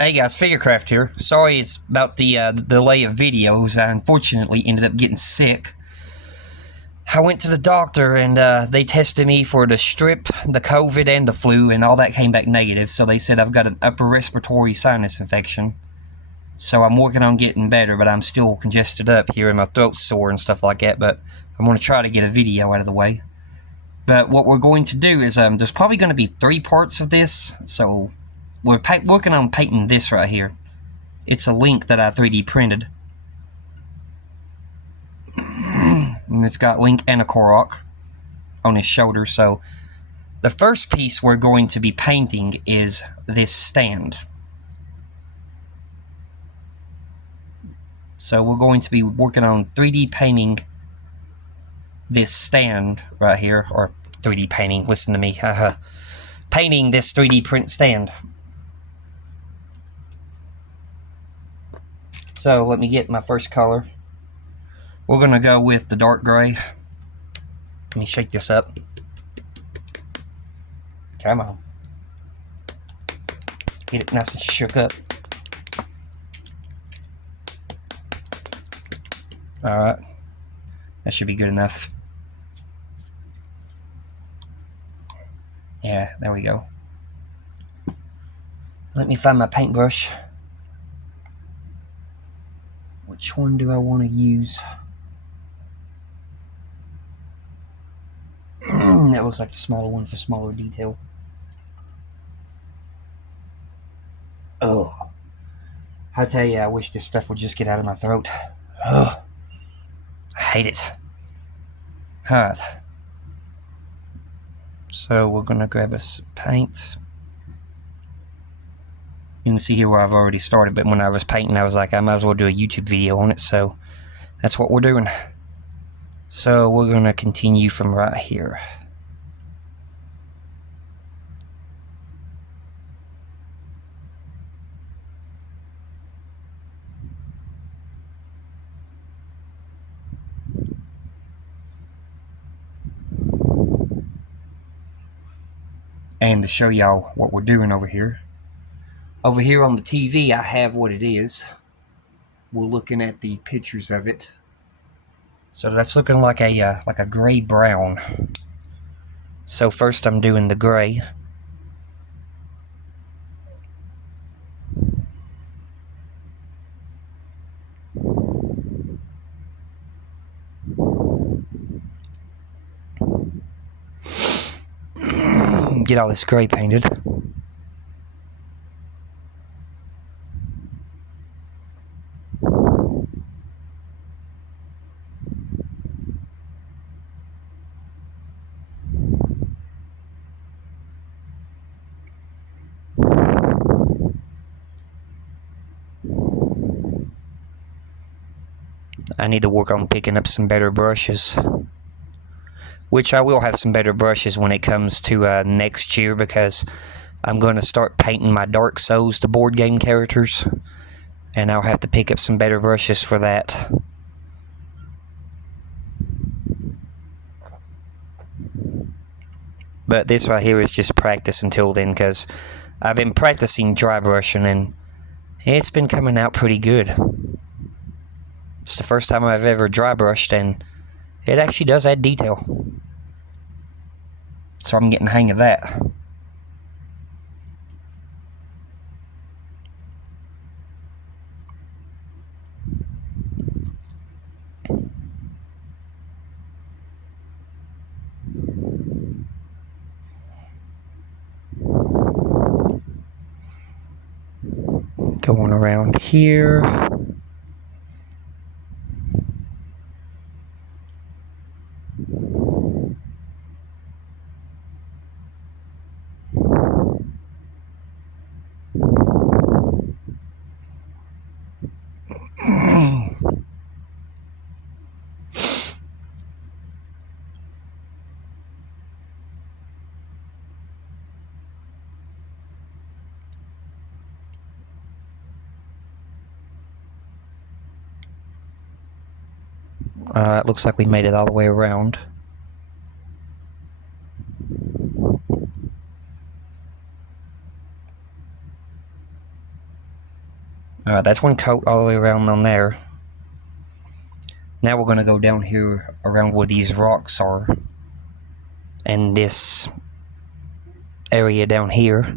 Hey guys, Figurecraft here. Sorry it's about the delay of videos. I unfortunately ended up getting sick. I went to the doctor and they tested me for the strep, the COVID, and the flu, and all that came back negative. So they said I've got an upper respiratory sinus infection. So I'm working on getting better, but I'm still congested up here and my throat's sore and stuff like that. But I'm going to try to get a video out of the way. But what we're going to do is there's probably going to be 3 parts of this. So we're working on painting this right here. It's a Link that I 3D printed. And it's got Link and a Korok on his shoulder. So the first piece we're going to be painting is this stand. So we're going to be working on 3D painting this stand right here. Or 3D painting, listen to me. Painting this 3D print stand. So let me get my first color. We're going to go with the dark gray. Let me shake this up. Come on. Get it nice and shook up. Alright. That should be good enough. Yeah, there we go. Let me find my paintbrush. Which one do I want to use? That looks like the smaller one for smaller detail. Oh. I tell you, I wish this stuff would just get out of my throat. Ugh. I hate it. Alright. So we're going to grab us paint. You can see here where I've already started, but when I was painting, I was like, I might as well do a YouTube video on it, so that's what we're doing. So we're going to continue from right here. And to show y'all what we're doing over here. Over here on the TV, I have what it is. We're looking at the pictures of it. So that's looking like a gray brown. So first I'm doing the gray. Get all this gray painted. I need to work on picking up some better brushes. Which I will have some better brushes when it comes to next year, because I'm going to start painting my Dark Souls, the board game characters. And I'll have to pick up some better brushes for that. But this right here is just practice until then, because I've been practicing dry brushing and it's been coming out pretty good. It's the first time I've ever dry brushed, and it actually does add detail. So I'm getting the hang of that. Going around here. It looks like we made it all the way around. Alright, that's one coat all the way around on there. Now we're going to go down here around where these rocks are. And this area down here.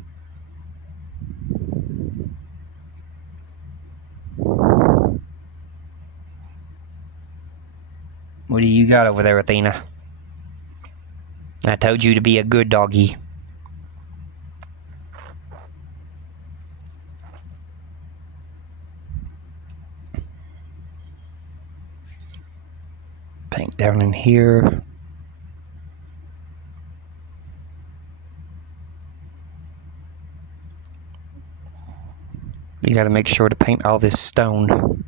What do you got over there, Athena? I told you to be a good doggy. Paint down in here. You gotta make sure to paint all this stone.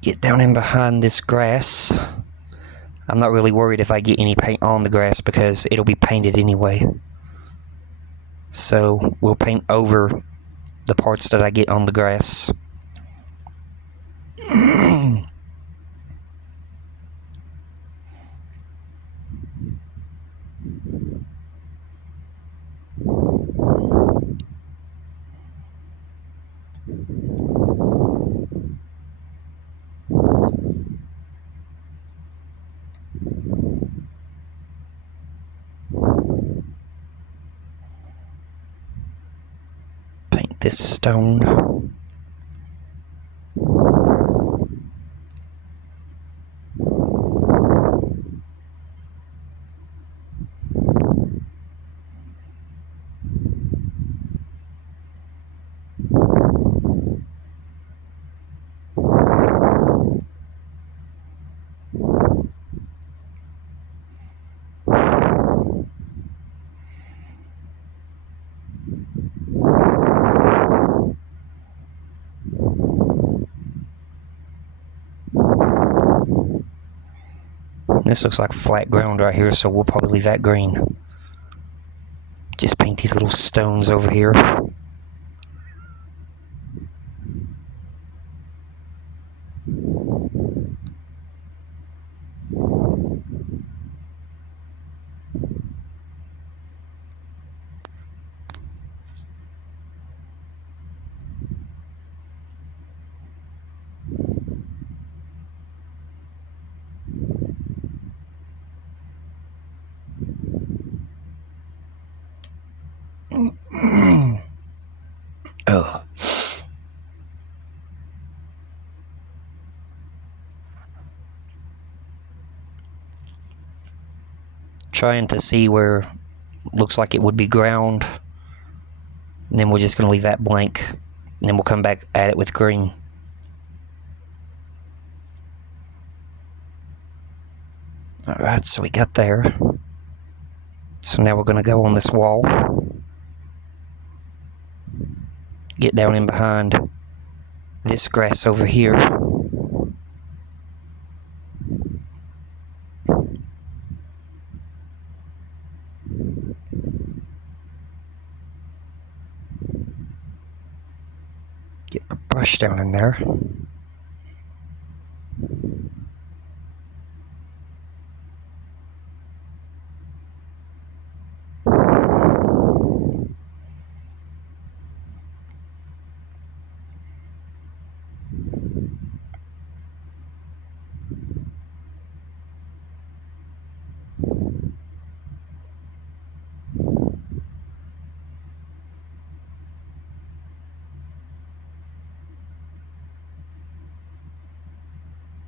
Get down in behind this grass. I'm not really worried if I get any paint on the grass because it'll be painted anyway. So we'll paint over the parts that I get on the grass. Paint this stone. This looks like flat ground right here, so we'll probably leave that green. Just paint these little stones over here. Oh. Trying to see where looks like it would be ground. And then we're just going to leave that blank. And then we'll come back at it with green. Alright, so we got there. So now we're going to go on this wall. Get down in behind this grass over here. Get a brush down in there.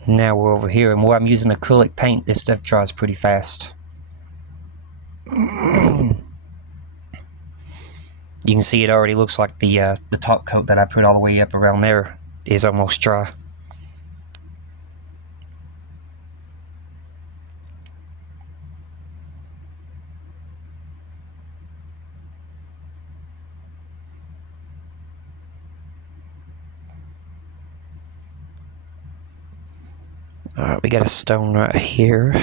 Now we're over here, and where I'm using acrylic paint, this stuff dries pretty fast. You can see it already looks like the top coat that I put all the way up around there is almost dry. Alright, we got a stone right here.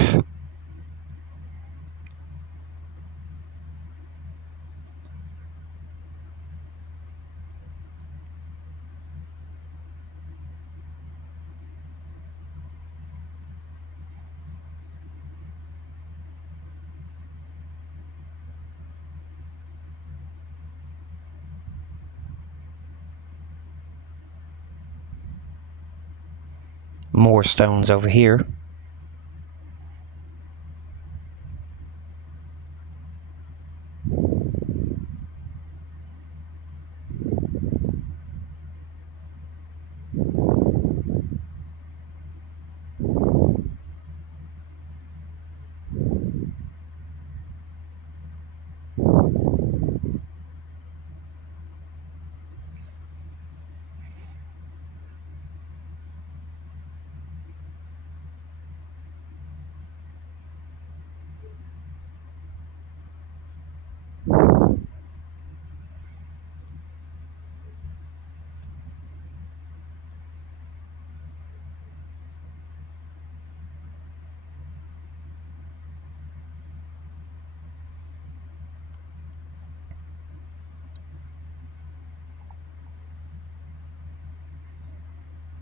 More stones over here.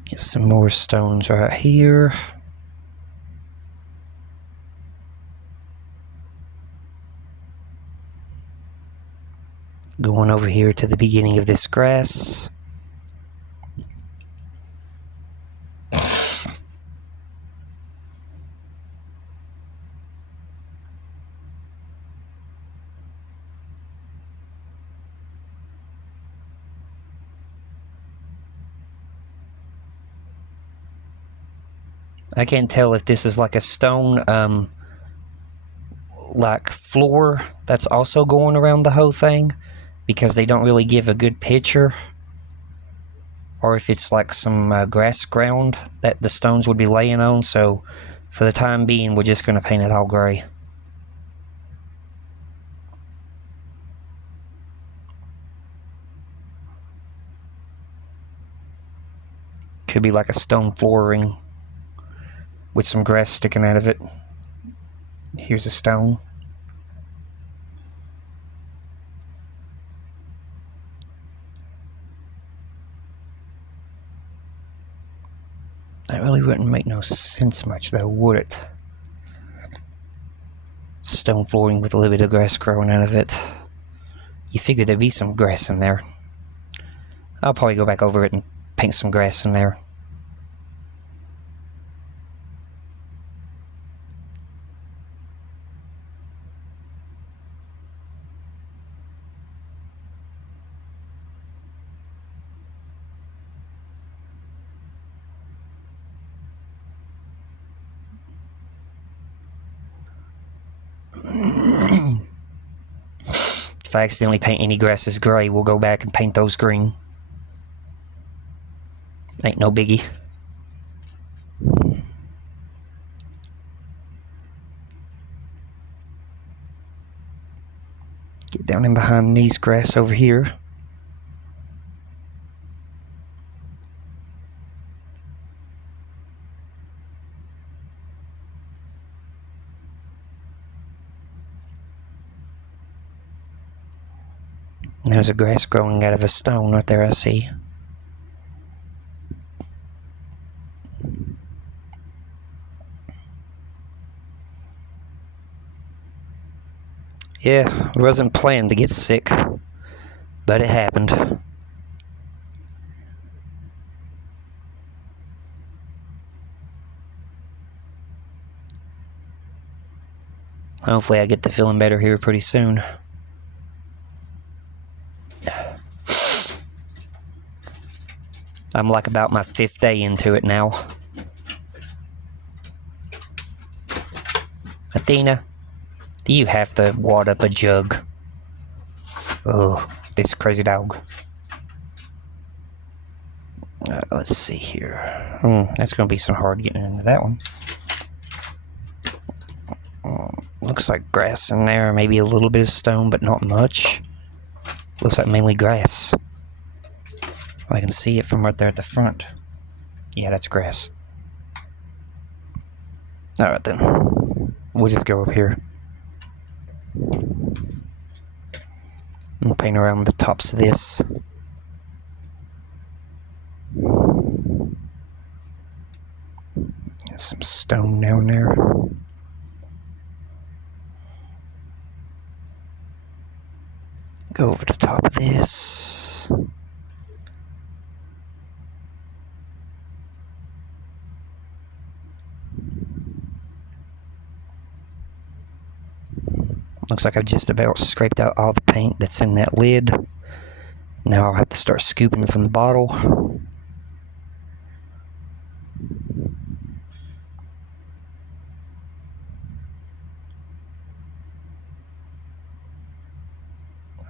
Get some more stones right here. Going over here to the beginning of this grass. I can't tell if this is like a stone, like floor that's also going around the whole thing, because they don't really give a good picture, or if it's like some grass ground that the stones would be laying on. So for the time being, we're just going to paint it all gray. Could be like a stone flooring with some grass sticking out of it. Here's a stone. That really wouldn't make no sense much though, would it? Stone flooring with a little bit of grass growing out of it. You figure there'd be some grass in there. I'll probably go back over it and paint some grass in there. If I accidentally paint any grasses gray, we'll go back and paint those green. Ain't no biggie. Get down in behind these grass over here. There's a grass growing out of a stone right there, I see. Yeah, I wasn't planning to get sick, but it happened. Hopefully I get to feeling better here pretty soon. I'm like about my 5th day into it now. Athena, do you have to wad up a jug? Oh, this crazy dog. Let's see here. That's going to be some hard getting into that one. Looks like grass in there, maybe a little bit of stone, but not much. Looks like mainly grass. I can see it from right there at the front. Yeah, that's grass. Alright then. We'll just go up here. And paint around the tops of this. Some stone down there. Go over the top of this. Looks like I've just about scraped out all the paint that's in that lid. Now I'll have to start scooping from the bottle.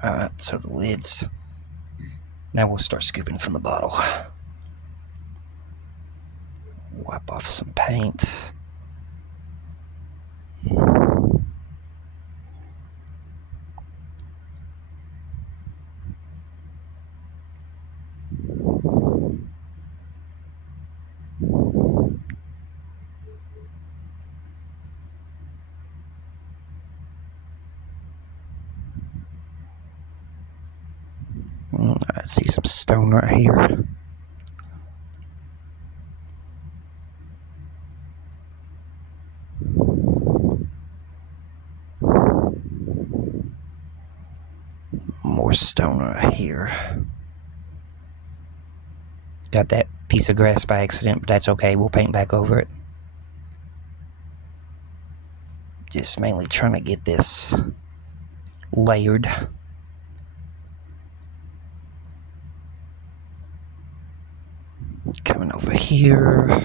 Alright, so the lids. Now we'll start scooping from the bottle. Wipe off some paint. I see some stone right here. More stone right here. Got that piece of grass by accident, but that's okay. We'll paint back over it. Just mainly trying to get this layered. Coming over here.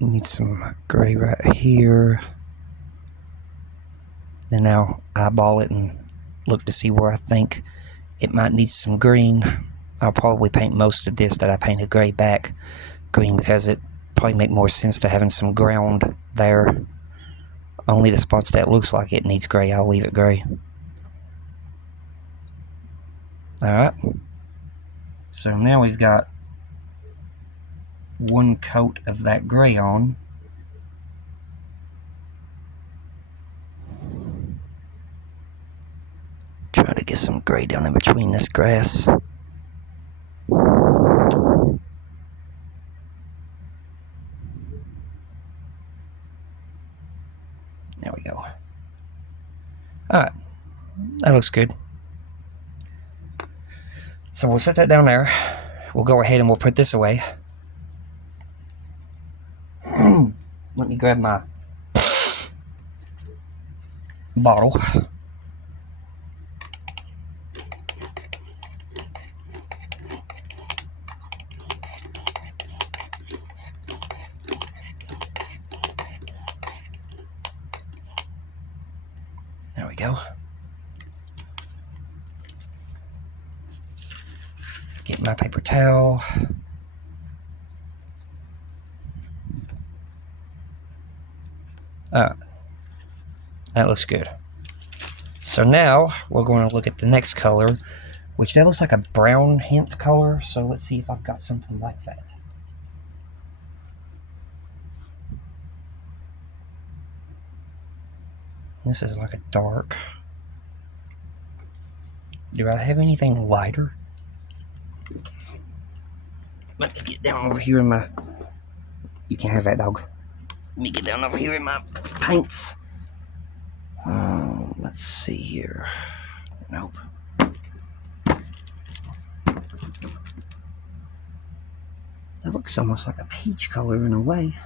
Need some gray right here. Then I'll eyeball it and look to see where I think it might need some green. I'll probably paint most of this that I painted gray back green because it probably make more sense to having some ground there. Only the spots that looks like it needs gray, I'll leave it gray. Alright. So now we've got one coat of that gray on. Try to get some gray down in between this grass. There we go. Alright, that looks good. So we'll set that down there. We'll go ahead and we'll put this away. Let me grab my bottle. There we go. Get my paper towel. That looks good. So now we're going to look at the next color, which that looks like a brown hint color. So let's see if I've got something like that. This is like a dark. Do I have anything lighter? Let me get down over here in my... You can't have that, dog. Let me get down over here in my paints. Let's see here. Nope. That looks almost like a peach color in a way.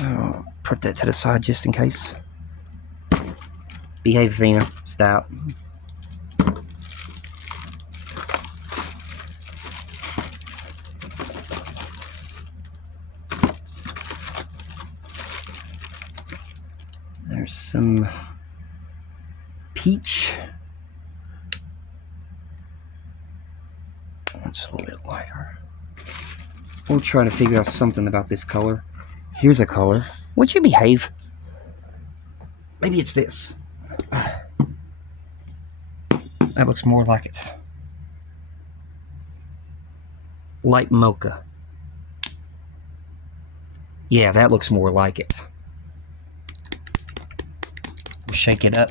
I'll put that to the side just in case. Behave, Vina. Stop. There's some peach. That's a little bit lighter. We'll try to figure out something about this color. Here's a color. Would you behave? Maybe it's this. That looks more like it. Light mocha. Yeah, that looks more like it. We'll shake it up.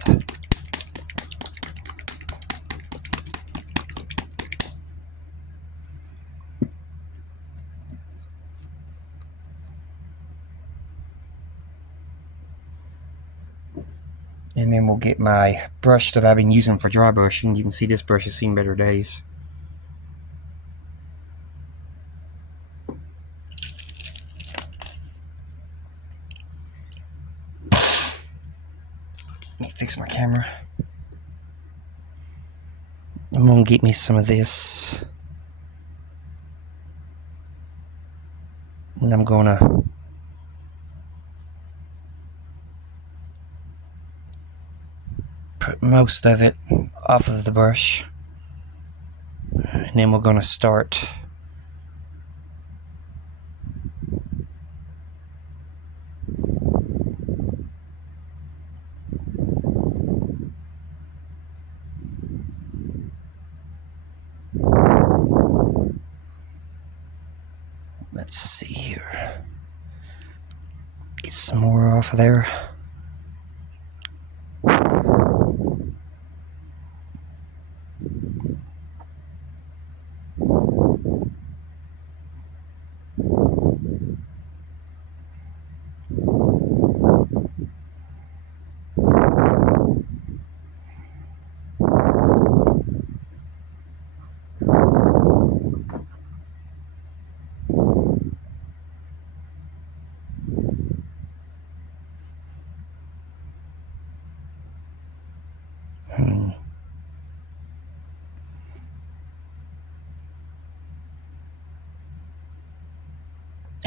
And then we'll get my brush that I've been using for dry brushing. You can see this brush has seen better days. fix my camera. I'm gonna get me some of this. And I'm gonna put most of it off of the brush. And then we're gonna start let's see here. Get some more off of there.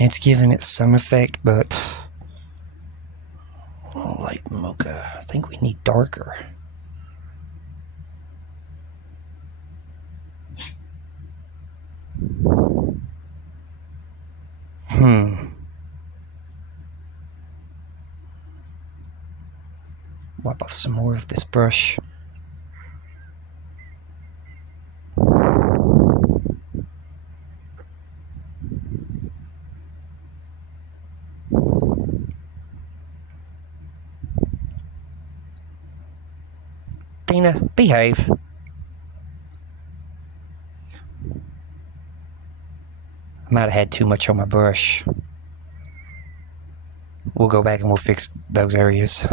It's giving it some effect, but light mocha. I think we need darker. Wipe off some more of this brush. Tina, behave. I might have had too much on my brush. We'll go back and we'll fix those areas.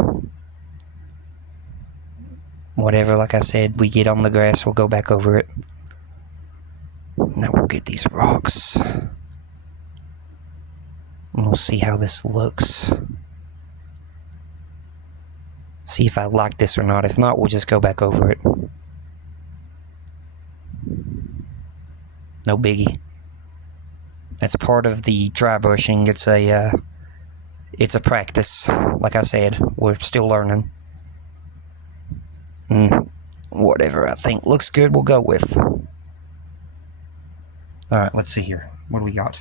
Whatever, like I said, we get on the grass, we'll go back over it. Now we'll get these rocks. And we'll see how this looks. See if I like this or not. If not, we'll just go back over it. No biggie. That's part of the dry brushing. It's a practice. Like I said, we're still learning. Whatever I think looks good, we'll go with. Alright, let's see here. What do we got?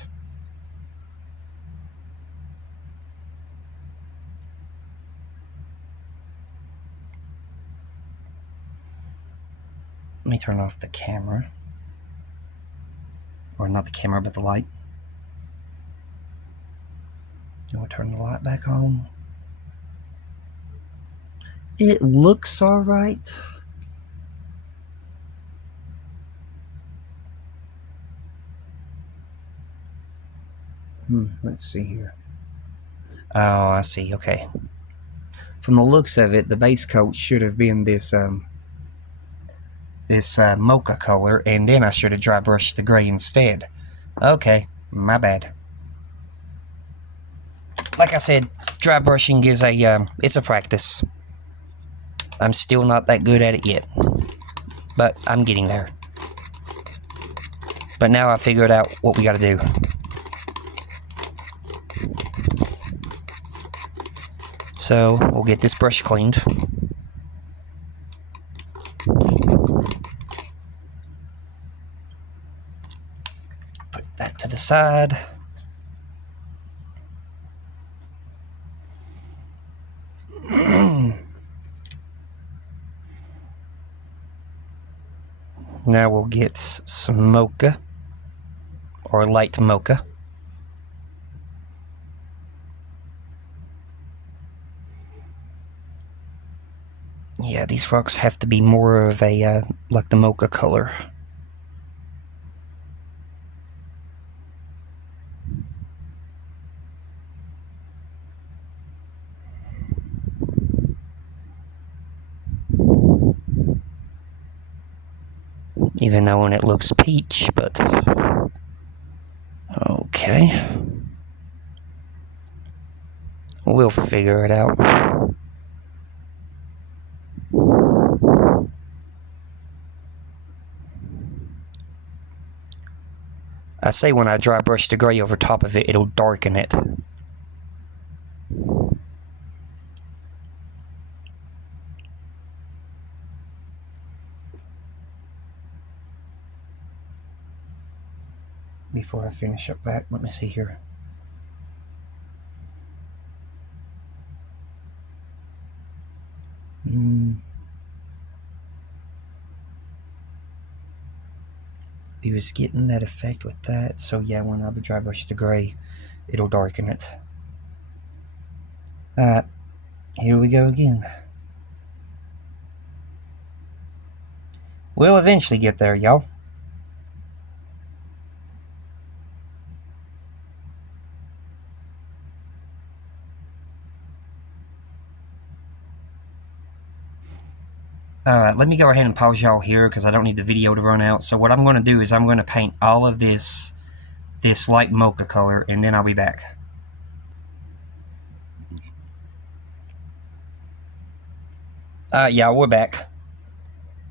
Let me turn off the camera. Or not the camera, but the light. And we'll turn the light back on. It looks alright. Let's see here. Oh, I see, okay. From the looks of it, the base coat should have been this mocha color, and then I should have dry brushed the gray instead. Okay, my bad. Like I said, dry brushing is it's a practice. I'm still not that good at it yet, but I'm getting there. But now I figured out what we gotta do. So, we'll get this brush cleaned. Put that to the side. Now we'll get some mocha, or light mocha. Yeah, these rocks have to be more of a, like the mocha color. Even though when it looks peach, but... Okay. We'll figure it out. I say when I dry brush the gray over top of it, it'll darken it. Before I finish up that, let me see here. He was getting that effect with that, so yeah, when I dry brush the gray, it'll darken it. Alright, here we go again. We'll eventually get there, y'all. Alright, let me go ahead and pause y'all here because I don't need the video to run out. So what I'm going to do is I'm going to paint all of this light mocha color, and then I'll be back. Yeah, we're back.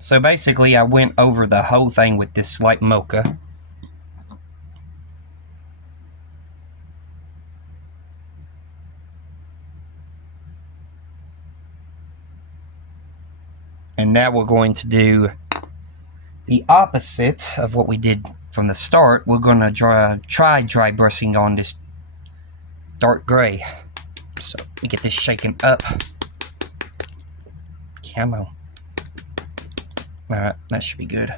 So basically I went over the whole thing with this light mocha. And now we're going to do the opposite of what we did from the start. We're going to try dry brushing on this dark gray. So we get this shaken up. Come on. Alright, that should be good.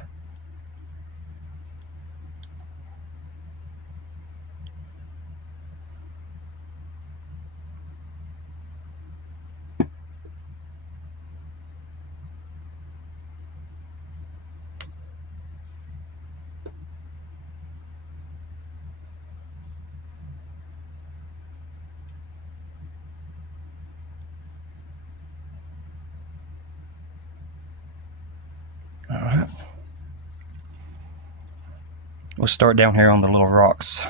Alright. We'll start down here on the little rocks.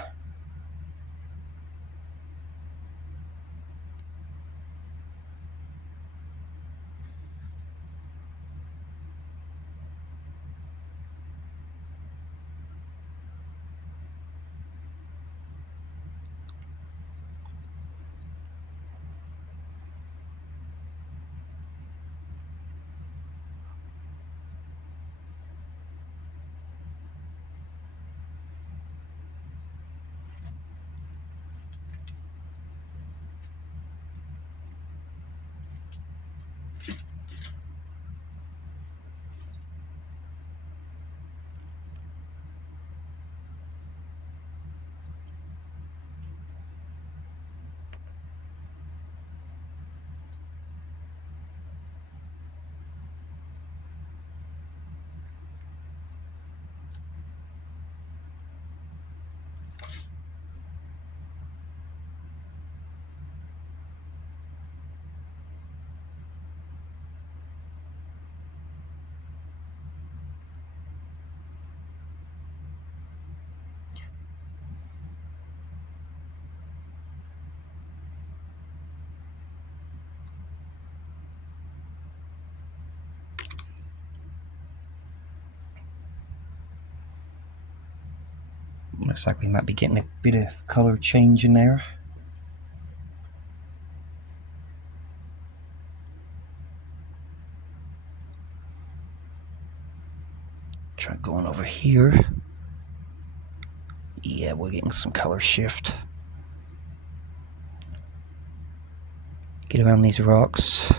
Looks like we might be getting a bit of color change in there. Try going over here. Yeah, we're getting some color shift. Get around these rocks.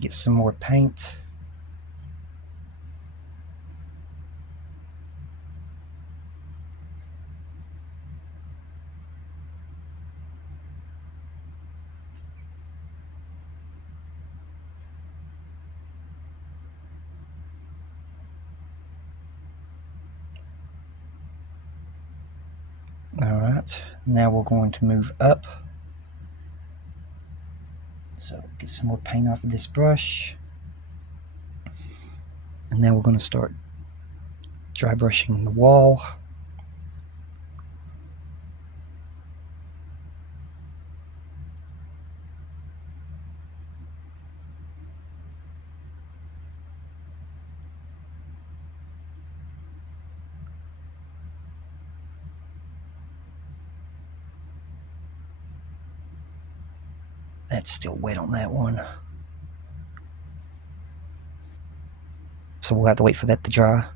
Get some more paint. Alright, now we're going to move up. So get some more paint off of this brush. And now we're going to start dry brushing the wall. That's still wet on that one. So we'll have to wait for that to dry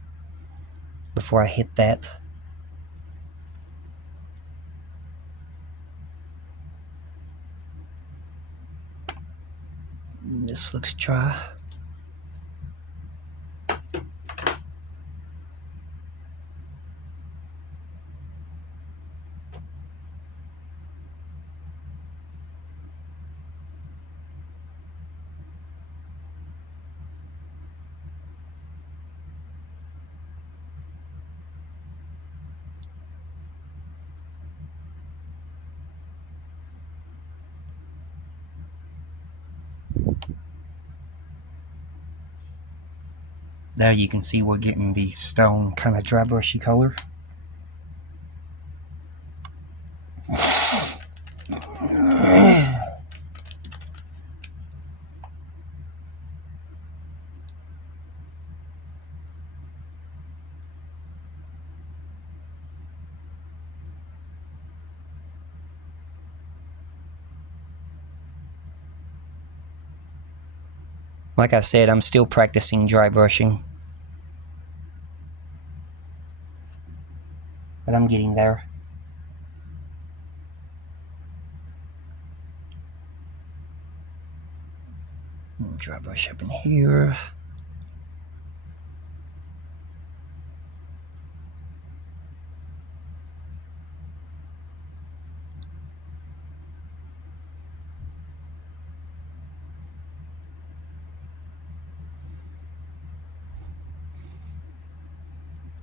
before I hit that. This looks dry. There you can see we're getting the stone kind of dry brushy color. Like I said, I'm still practicing dry brushing, but I'm getting there. Dry brush up in here.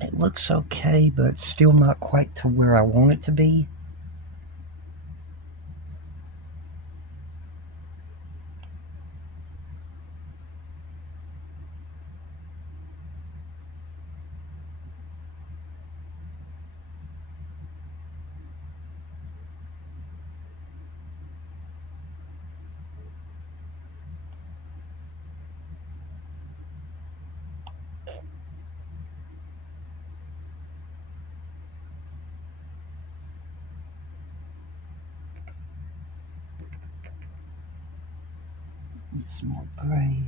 It looks okay, but still not quite to where I want it to be. Need some more gray.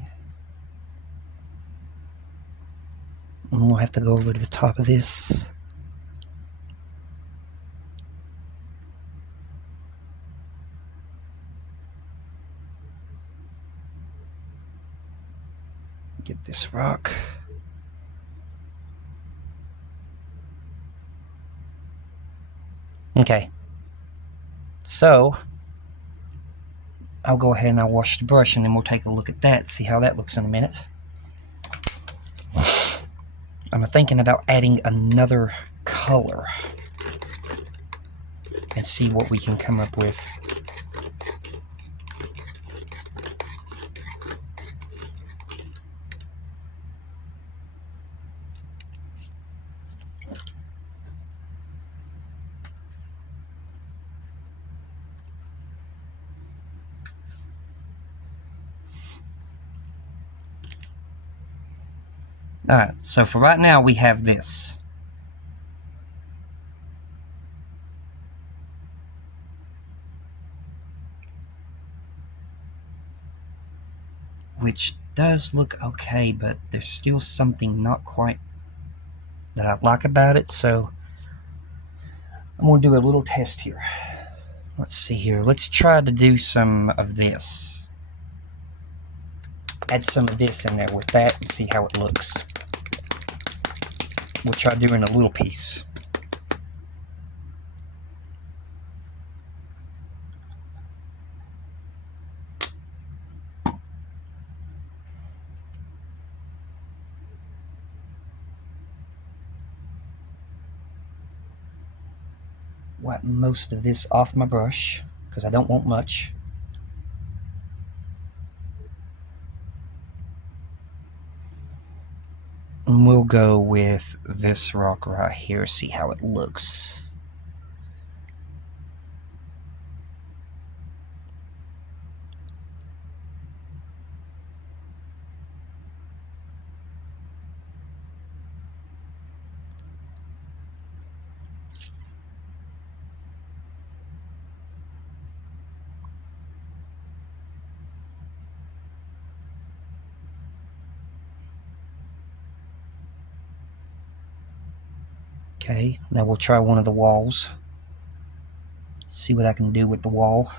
And we'll have to go over to the top of this. Get this rock. Okay. So, I'll go ahead and I'll wash the brush and then we'll take a look at that, see how that looks in a minute. I'm thinking about adding another color and see what we can come up with. Alright, so for right now we have this. Which does look okay, but there's still something not quite that I like about it, so I'm going to do a little test here. Let's see here. Let's try to do some of this. Add some of this in there with that and see how it looks. We'll try doing a little piece. Wipe most of this off my brush because I don't want much. And we'll go with this rock right here, see how it looks. Okay, now we'll try one of the walls. See what I can do with the wall.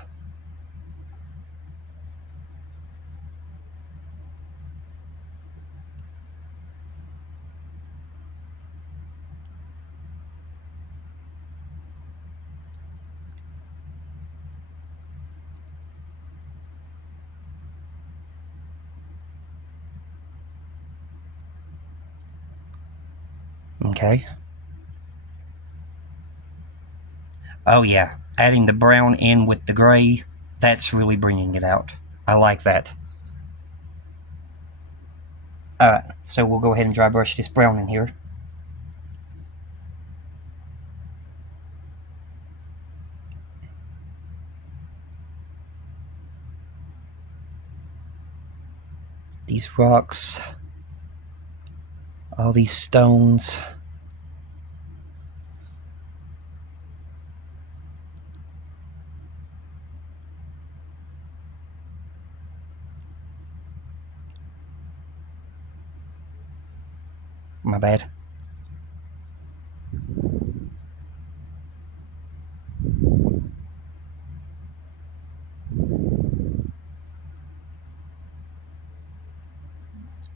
Okay. Oh yeah, adding the brown in with the gray, that's really bringing it out. I like that. Alright, so we'll go ahead and dry brush this brown in here. These rocks, all these stones. My bad.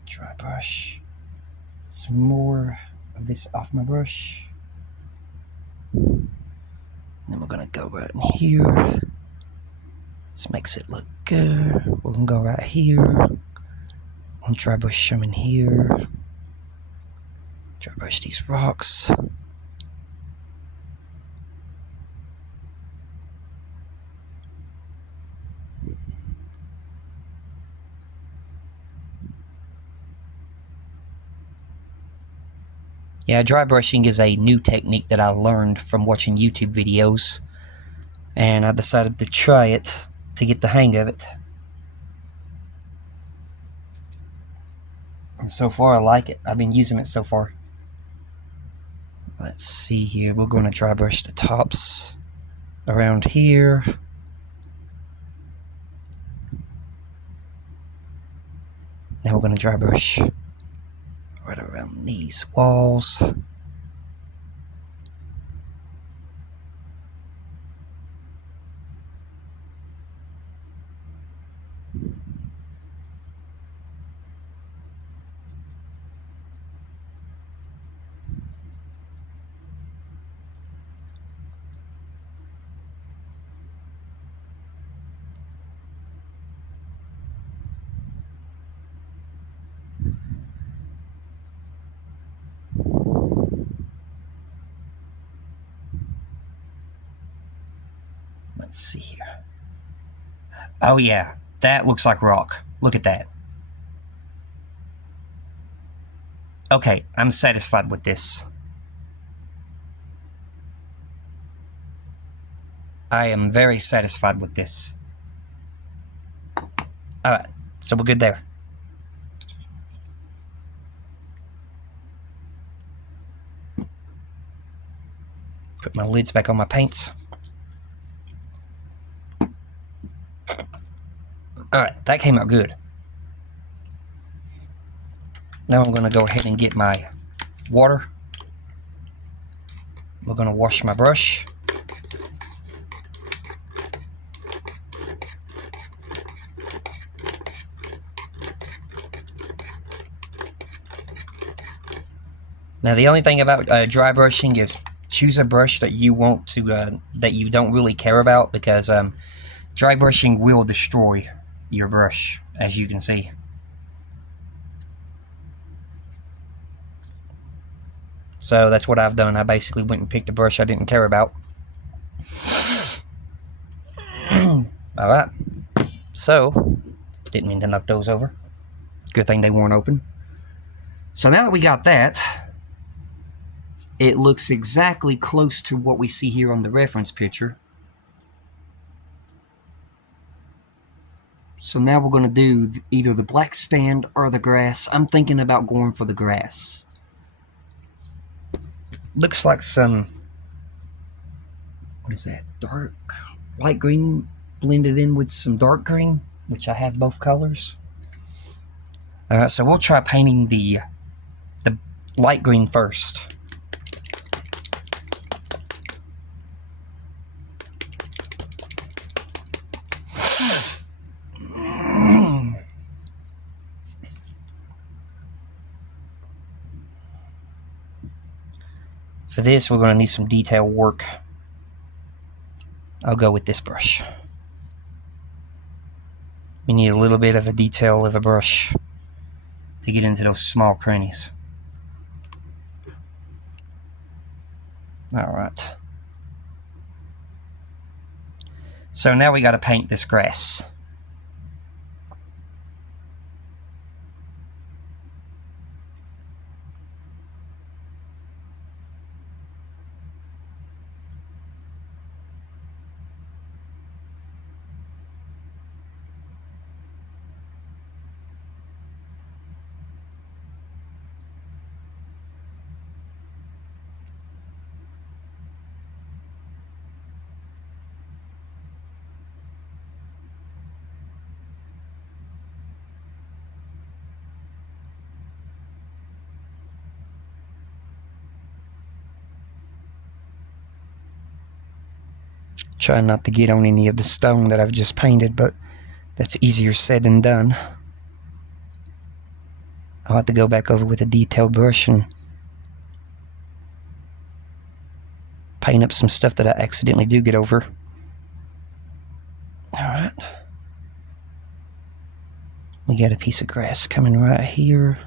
Dry brush some more of this off my brush. Then we're gonna go right in here. This makes it look good. We're gonna go right here. I'll dry brush some in here. Dry brush these rocks. Yeah, dry brushing is a new technique that I learned from watching YouTube videos, and I decided to try it to get the hang of it. And so far I like it. I've been using it so far. Let's see here. We're going to dry brush the tops around here. Now we're going to dry brush right around these walls. Let's see here. Oh yeah, that looks like rock. Look at that. Okay, I'm satisfied with this. I am very satisfied with this. Alright, so we're good there. Put my lids back on my paints. Alright, that came out good. Now I'm going to go ahead and get my water. We're going to wash my brush. Now the only thing about dry brushing is choose a brush that you want to that you don't really care about, because dry brushing will destroy your brush, as you can see. So that's what I've done. I basically went and picked a brush I didn't care about. Alright, so didn't mean to knock those over. Good thing they weren't open. So now that we got that, it looks exactly close to what we see here on the reference picture. So now we're going to do either the black stand or the grass. I'm thinking about going for the grass. Looks like some, what is that, dark, light green blended in with some dark green, which I have both colors. So we'll try painting the light green first. For this, we're going to need some detail work. I'll go with this brush. We need a little bit of a detail of a brush to get into those small crannies. Alright. So now we got to paint this grass. Trying not to get on any of the stone that I've just painted, but that's easier said than done. I'll have to go back over with a detailed brush and paint up some stuff that I accidentally do get over. Alright. We got a piece of grass coming right here.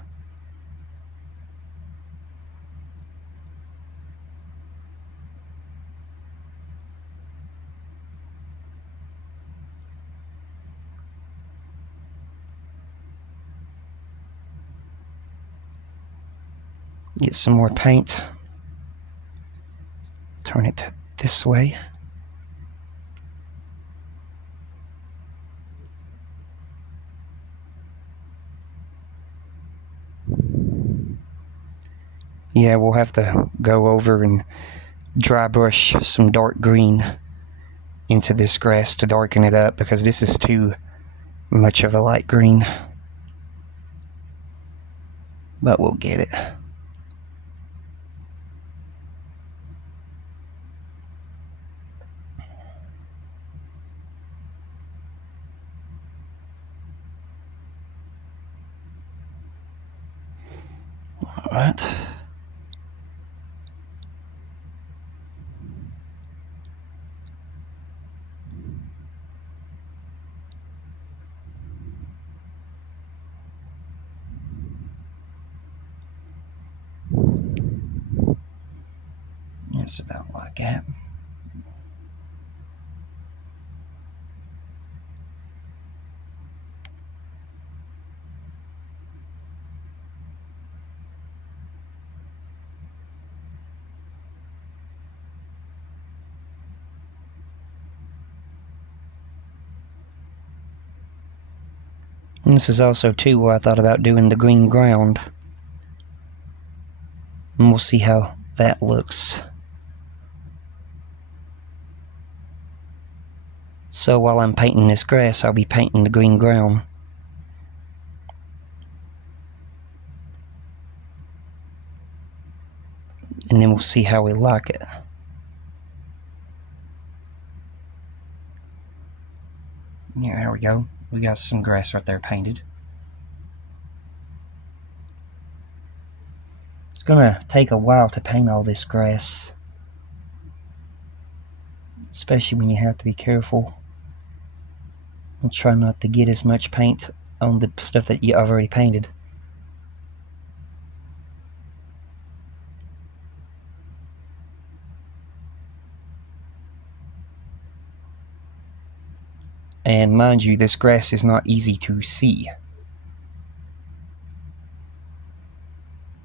Get some more paint. Turn it this way. Yeah, we'll have to go over and dry brush some dark green into this grass to darken it up, because this is too much of a light green. But we'll get it. Alright. It's about like that. And this is also too where I thought about doing the green ground. And we'll see how that looks. So while I'm painting this grass, I'll be painting the green ground. And then we'll see how we like it. Yeah, there we go. We got some grass right there painted. It's gonna take a while to paint all this grass, especially when you have to be careful and try not to get as much paint on the stuff that I've already painted. And mind you, this grass is not easy to see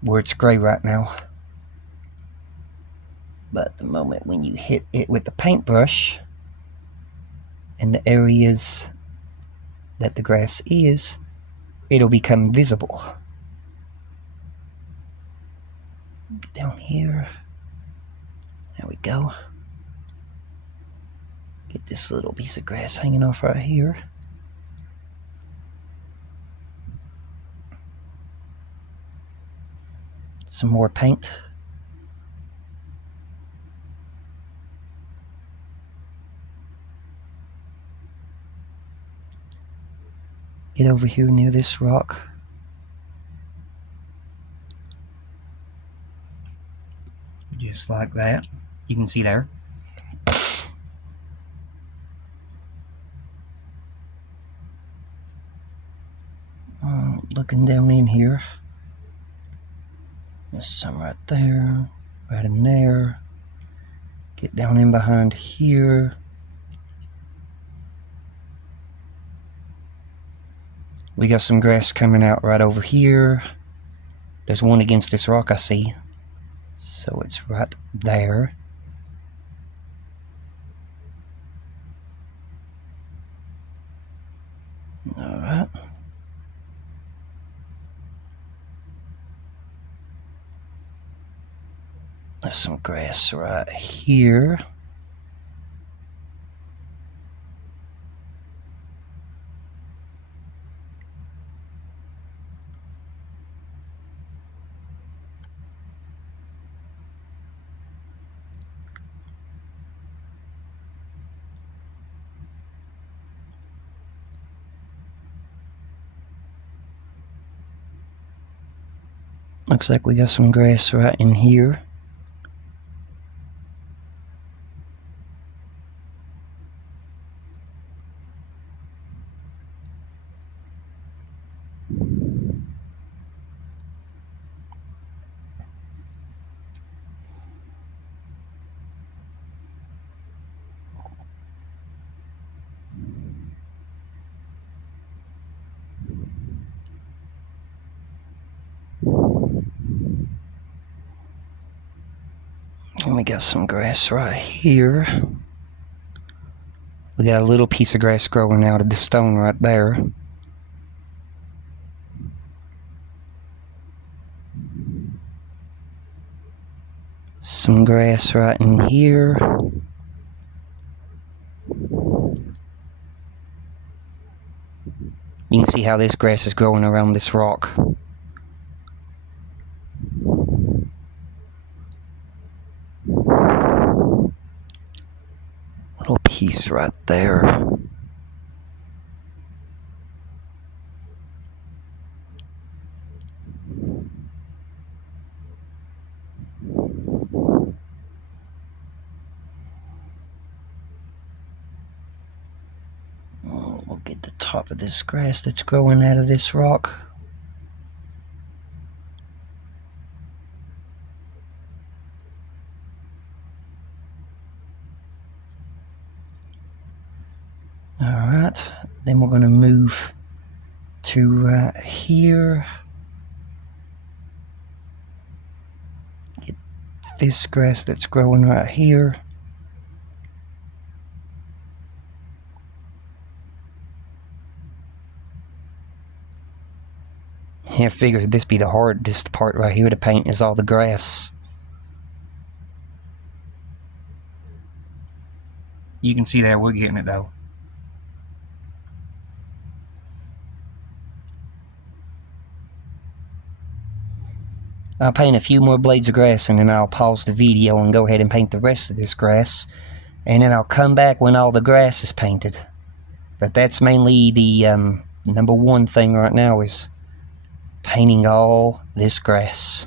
where it's gray right now. But the moment when you hit it with the paintbrush in the areas that the grass is, it'll become visible. Get down here. There we go. Get this little piece of grass hanging off right here. Some more paint. Get over here near this rock. Just like that. You can see there. Looking down in here. There's some right there. Right in there. Get down in behind here. We got some grass coming out right over here. There's one against this rock I see. So it's right there. Alright. There's some grass right here. Looks like we got some grass right in here. And we got some grass right here. We got a little piece of grass growing out of the stone right there. Some grass right in here. You can see how this grass is growing around this rock. Little piece right there. We'll get the top of this grass that's growing out of this rock. Alright, then we're going to move to here. Get this grass that's growing right here. I figured this be the hardest part right here to paint is all the grass. You can see there, we're getting it though. I'll paint a few more blades of grass and then I'll pause the video and go ahead and paint the rest of this grass. And then I'll come back when all the grass is painted. But that's mainly the number one thing right now is painting all this grass.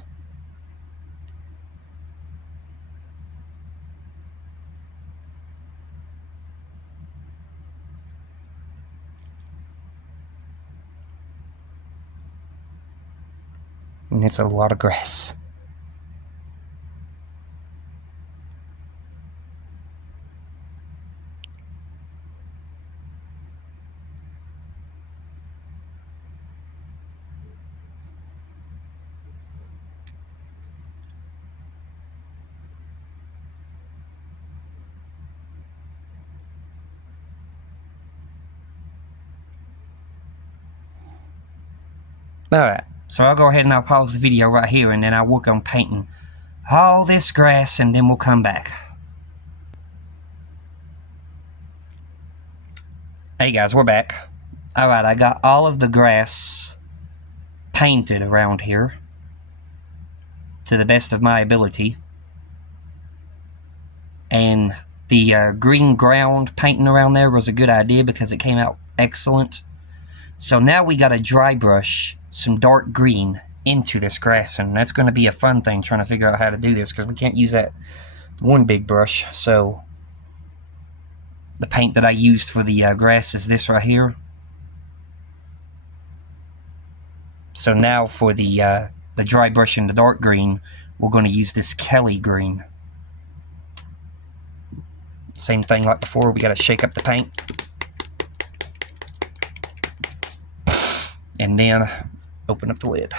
And it's a lot of grass. Alright, so I'll go ahead and I'll pause the video right here and then I'll work on painting all this grass and then we'll come back. Hey guys, we're back. Alright, I got all of the grass painted around here to the best of my ability. And the green ground painting around there was a good idea because it came out excellent. So now we got a dry brush, some dark green, into this grass, and that's going to be a fun thing, trying to figure out how to do this, because we can't use that one big brush. So the paint that I used for the grass is this right here. So now for the dry brush in the dark green, we're going to use this Kelly green. Same thing like before, we got to shake up the paint. And then open up the lid.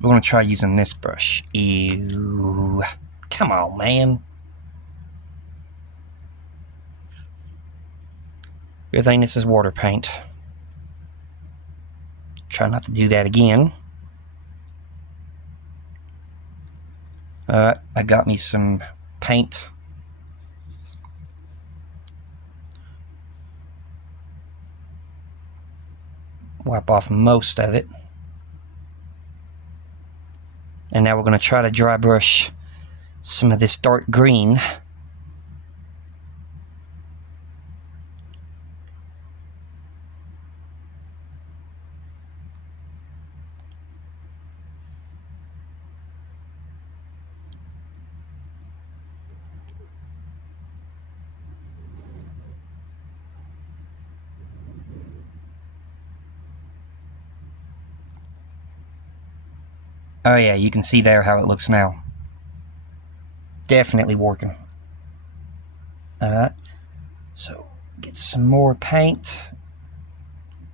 We're going to try using this brush. Ew. Come on, man. Good thing this is water paint. Try not to do that again. Alright, I got me some paint. Wipe off most of it. And now we're going to try to dry brush some of this dark green. Oh yeah, you can see there how it looks now. Definitely working. Alright, so get some more paint.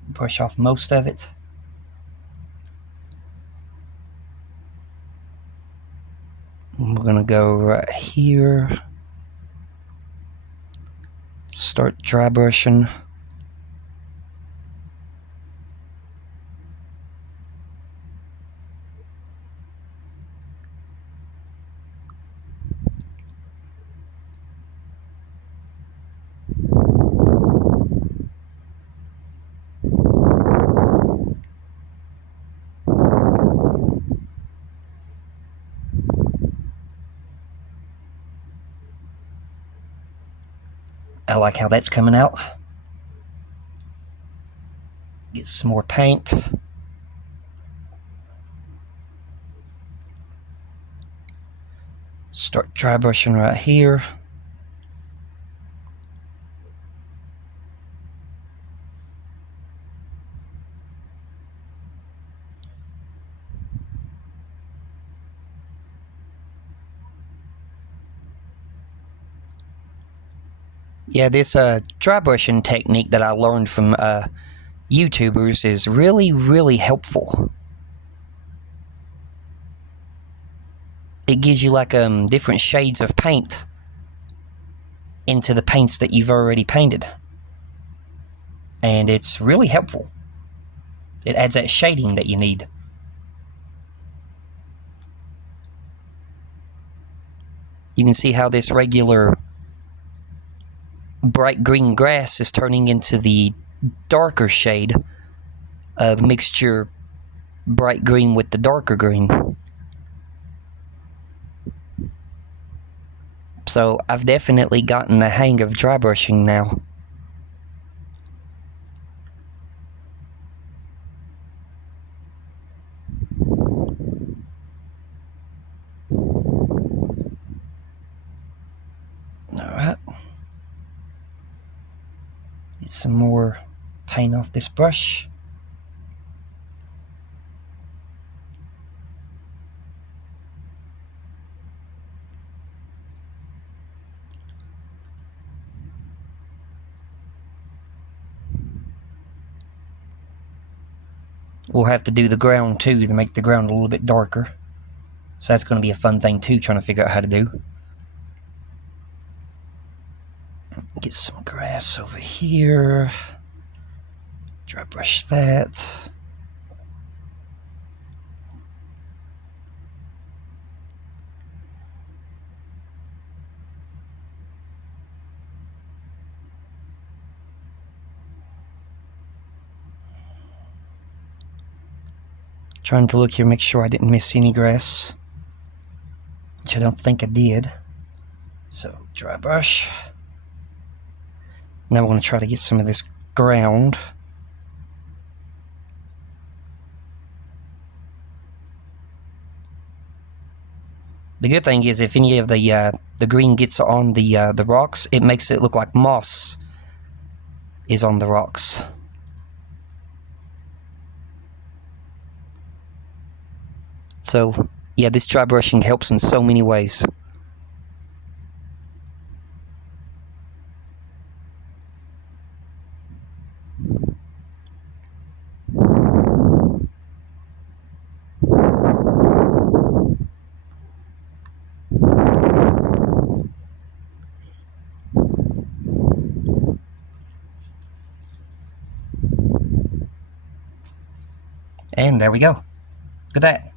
Brush off most of it. And we're gonna go right here. Start dry brushing. I like how that's coming out. Get some more paint. Start dry brushing right here. Yeah, this dry brushing technique that I learned from YouTubers is really, really helpful. It gives you like different shades of paint into the paints that you've already painted. And it's really helpful. It adds that shading that you need. You can see how this regular bright green grass is turning into the darker shade of mixture bright green with the darker green. So I've definitely gotten the hang of dry brushing now. Alright. Get some more paint off this brush. We'll have to do the ground too to make the ground a little bit darker. So that's going to be a fun thing too, trying to figure out how to do. Get some grass over here. Dry brush that. Trying to look here, make sure I didn't miss any grass, which I don't think I did. So dry brush. Now we're going to try to get some of this ground. The good thing is, if any of the green gets on the rocks, it makes it look like moss is on the rocks. So, yeah, this dry brushing helps in so many ways. And there we go. Look at that.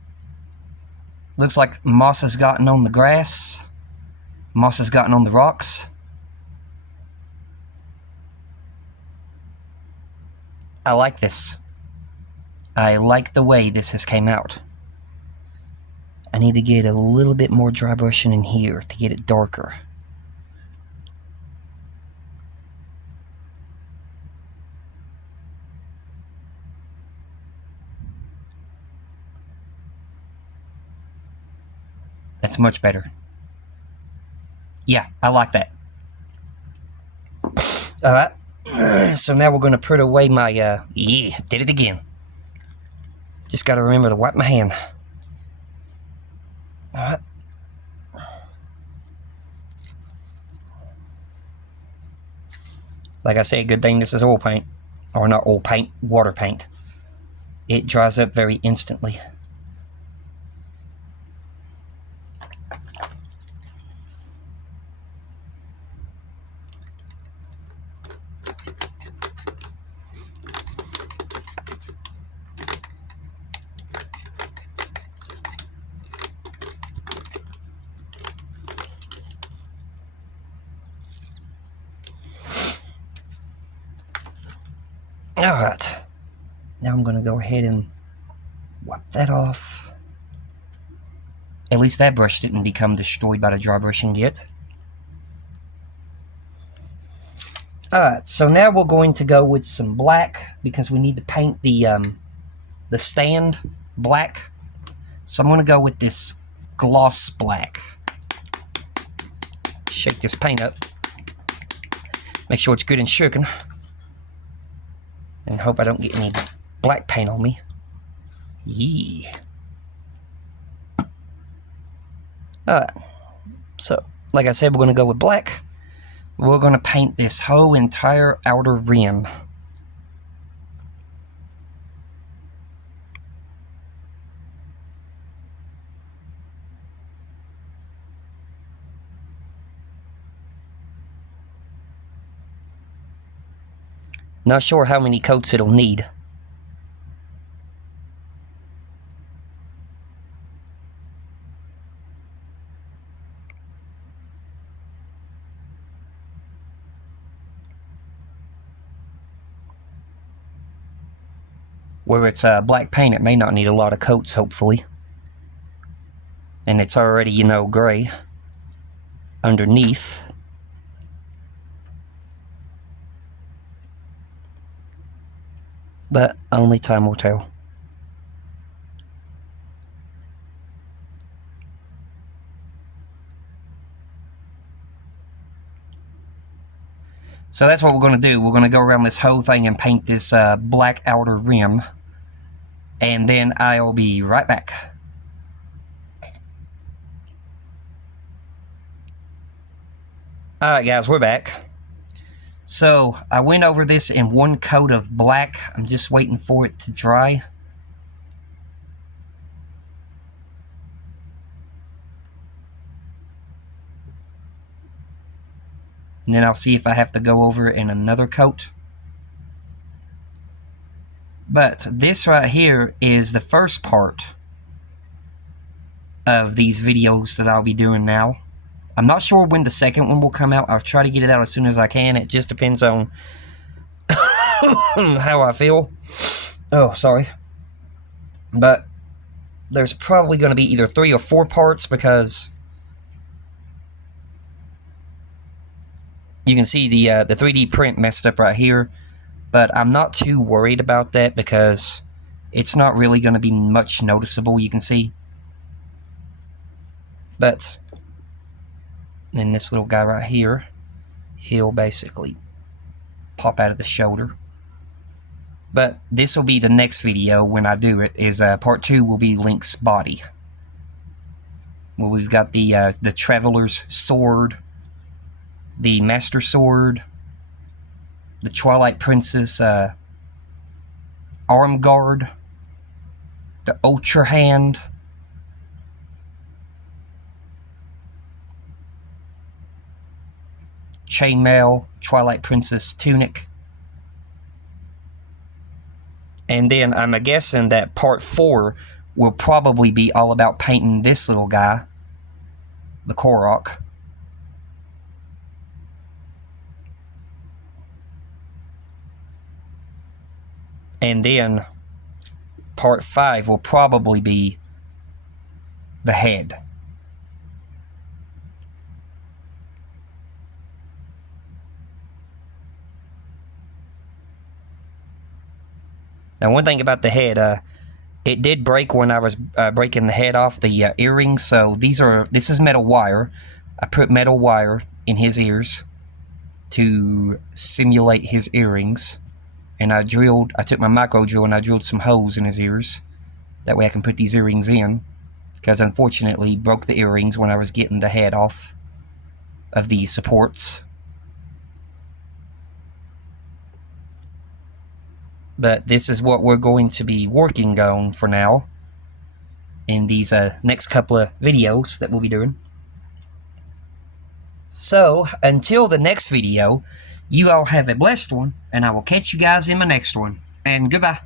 Looks like moss has gotten on the grass. Moss has gotten on the rocks. I like this. I like the way this has came out. I need to get a little bit more dry brushing in here to get it darker. That's much better. Yeah, I like that. Alright. So now we're going to put away my, yeah, did it again. Just got to remember to wipe my hand. Alright. Like I said, good thing this is oil paint. Or not oil paint, water paint. It dries up very instantly. Alright, now I'm going to go ahead and wipe that off. At least that brush didn't become destroyed by the dry brushing yet. Alright, so now we're going to go with some black because we need to paint the stand black. So I'm going to go with this gloss black. Shake this paint up. Make sure it's good and shaken. And hope I don't get any black paint on me. Yee. Alright. So, like I said, we're going to go with black. We're going to paint this whole entire outer rim. Not sure how many coats it'll need. Where it's black paint, it may not need a lot of coats, hopefully. And it's already, you know, gray underneath. But only time will tell. So that's what we're going to do. We're going to go around this whole thing and paint this black outer rim. And then I'll be right back. Alright guys, we're back. So, I went over this in one coat of black. I'm just waiting for it to dry. And then I'll see if I have to go over it in another coat. But this right here is the first part of these videos that I'll be doing now. I'm not sure when the second one will come out. I'll try to get it out as soon as I can. It just depends on how I feel. Oh, sorry. But there's probably going to be either 3 or 4 parts because You can see the 3D print messed up right here, but I'm not too worried about that because it's not really going to be much noticeable, you can see. But then this little guy right here, he'll basically pop out of the shoulder. But this will be the next video when I do it, is part 2 will be Link's body. Well, we've got the Traveler's Sword, the Master Sword, the Twilight Princess Arm Guard, the Ultra Hand, Chainmail, Twilight Princess Tunic. And then I'm guessing that part 4 will probably be all about painting this little guy, the Korok. And then part 5 will probably be the head. Now, one thing about the head, it did break when I was breaking the head off the earrings. So this is metal wire. I put metal wire in his ears to simulate his earrings, and I took my micro drill and I drilled some holes in his ears. That way I can put these earrings in, because unfortunately broke the earrings when I was getting the head off of the supports. But this is what we're going to be working on for now in these next couple of videos that we'll be doing. So, until the next video, you all have a blessed one, and I will catch you guys in my next one. And goodbye.